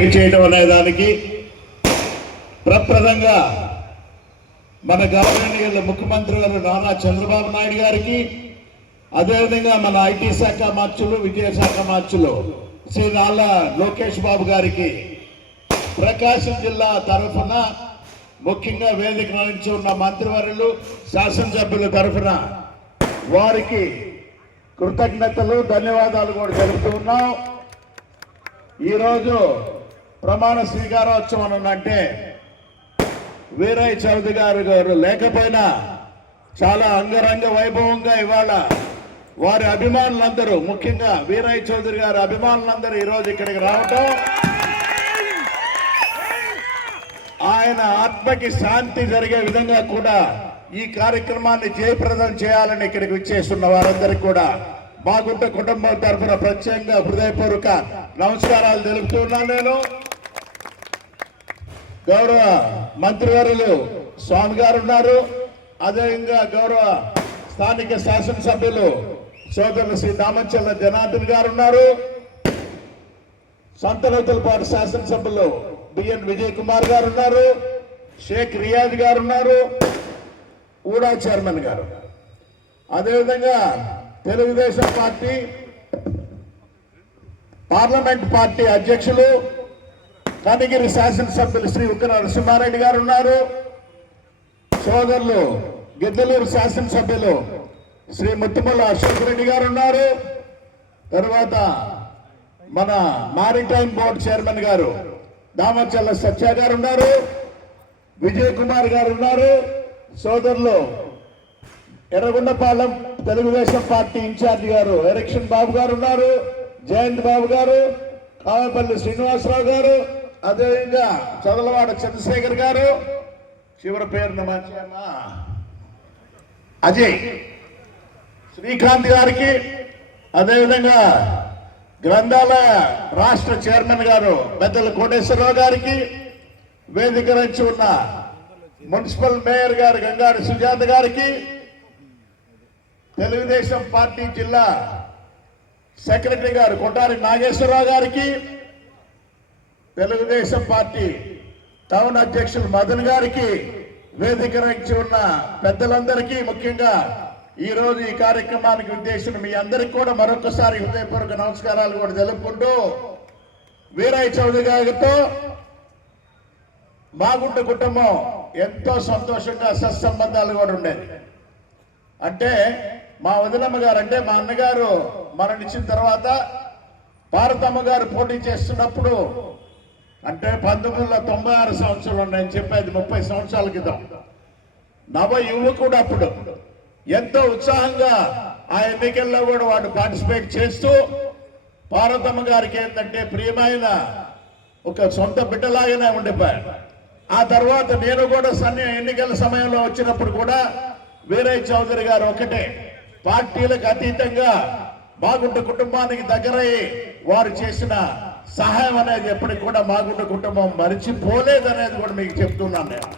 చేయడం అనే దానికి ప్రప్రదంగా మన గౌరవనీయులు ముఖ్యమంత్రి గారు నారా చంద్రబాబు నాయుడు గారికి, అదేవిధంగా మన ఐటీ శాఖ మార్చులు, విద్యాశాఖ మార్చులు శ్రీ నారా లోకేష్ బాబు గారికి ప్రకాశం జిల్లా తరఫున, ముఖ్యంగా వేదిక నుంచి ఉన్న మంత్రివర్యులు, శాసనసభ్యుల తరఫున వారికి కృతజ్ఞతలు, ధన్యవాదాలు కూడా తెలుపుతూ ఉన్నాం. ఈరోజు ప్రమాణ స్వీకారోత్సవం అంటే వీరయ్య చౌదరి గారు లేకపోయినా చాలా అంగరంగ వైభవంగా ఇవాళ వారి అభిమానులందరూ, ముఖ్యంగా వీరయ్య చౌదరి గారి అభిమానులందరూ ఈరోజు ఇక్కడికి రావటం, ఆయన ఆత్మకి శాంతి జరిగే విధంగా కూడా ఈ కార్యక్రమాన్ని జయప్రదం చేయాలని ఇక్కడికి విచ్చేస్తున్న వారందరికీ కూడా మా కుటుంబం తరఫున ప్రత్యేకంగా హృదయపూర్వక నమస్కారాలు తెలుపుతున్నాను. నేను గౌరవ మంత్రివర్యులు స్వామి గారు ఉన్నారు, అదేవిధంగా గౌరవ స్థానిక శాసనసభ్యులు సోదరులు శ్రీ దామచర్ల జనార్దన్ గారు ఉన్నారు, సంతనూతలపాటు శాసనసభ్యులు బిఎన్ విజయ్ కుమార్ గారు ఉన్నారు, షేక్ రియాజ్ గారు ఉన్నారు, ఊడా చైర్మన్ గారు, అదేవిధంగా తెలుగుదేశం పార్టీ పార్లమెంట్ పార్టీ అధ్యక్షులు కనిగిరి శాసనసభ్యులు శ్రీ ఉక్క నరసింహారెడ్డి గారు ఉన్నారు, సోదరులు గిద్దలూరు శాసనసభ్యులు శ్రీ ముత్తుమల్ల అశోక్ రెడ్డి గారు ఉన్నారు, తర్వాత మన మారిటైమ్ బోర్డు చైర్మన్ గారు దామచర్ల సత్య గారు ఉన్నారు, విజయ్ కుమార్ గారు ఉన్నారు, సోదరులు ఎర్రగొండపాలెం తెలుగుదేశం పార్టీ ఇన్ఛార్జి గారు ఎరక్షన్ బాబు గారు ఉన్నారు, జయంత్ బాబు గారు, కావపల్లి శ్రీనివాసరావు గారు, అదేవిధంగా చదలవాడ చంద్రశేఖర్ గారు, చివరి పేరున అజయ్ శ్రీకాంత్ గారికి, అదేవిధంగా గ్రంథాలయ రాష్ట్ర చైర్మన్ గారు పెద్దల కోటేశ్వరరావు గారికి, వేదిక నుంచి ఉన్న మున్సిపల్ మేయర్ గారు గంగాడి సుజాత గారికి, తెలుగుదేశం పార్టీ జిల్లా సెక్రటరీ గారు కొట్టారి నాగేశ్వరరావు గారికి, తెలుగుదేశం పార్టీ టౌన్ అధ్యక్షులు మదన్ గారికి, వేదిక నుంచి ఉన్న పెద్దలందరికీ, ముఖ్యంగా ఈరోజు ఈ కార్యక్రమానికి ఉద్దేశించిన మీ అందరికీ కూడా మరొకసారి హృదయపూర్వక నమస్కారాలు కూడా తెలుపుకుంటూ, వీరయ్య చౌదరి గారితో మాగుంట కుటుంబం ఎంతో సంతోషంగా సత్సంబంధాలు కూడా ఉండేది. అంటే మా వదినమ్మ గారు, అంటే మా అన్నగారు మరణించిన తర్వాత భారతమ్మ గారు పోటీ చేస్తున్నప్పుడు, అంటే 1996 సంవత్సరంలో నేను చెప్పేది 30 సంవత్సరాల క్రితం, నవ యువకుడు అప్పుడు ఎంతో ఉత్సాహంగా ఆ ఎన్నికల్లో కూడా వాడు పార్టిసిపేట్ చేస్తూ భారతమ్మ గారికి ఏంటంటే ప్రియమైన ఒక సొంత బిడ్డలాగానే ఉండిపోయాడు. ఆ తర్వాత నేను కూడా ఎన్నికల సమయంలో వచ్చినప్పుడు కూడా వీరయ్య చౌదరి గారు ఒకటే, పార్టీలకు అతీతంగా మాగుంట కుటుంబానికి దగ్గరయ్యి వారు చేసిన సహాయం అనేది ఎప్పటికి కూడా మాగుంట కుటుంబం మరిచిపోలేదనేది కూడా మీకు చెప్తున్నాను నేను.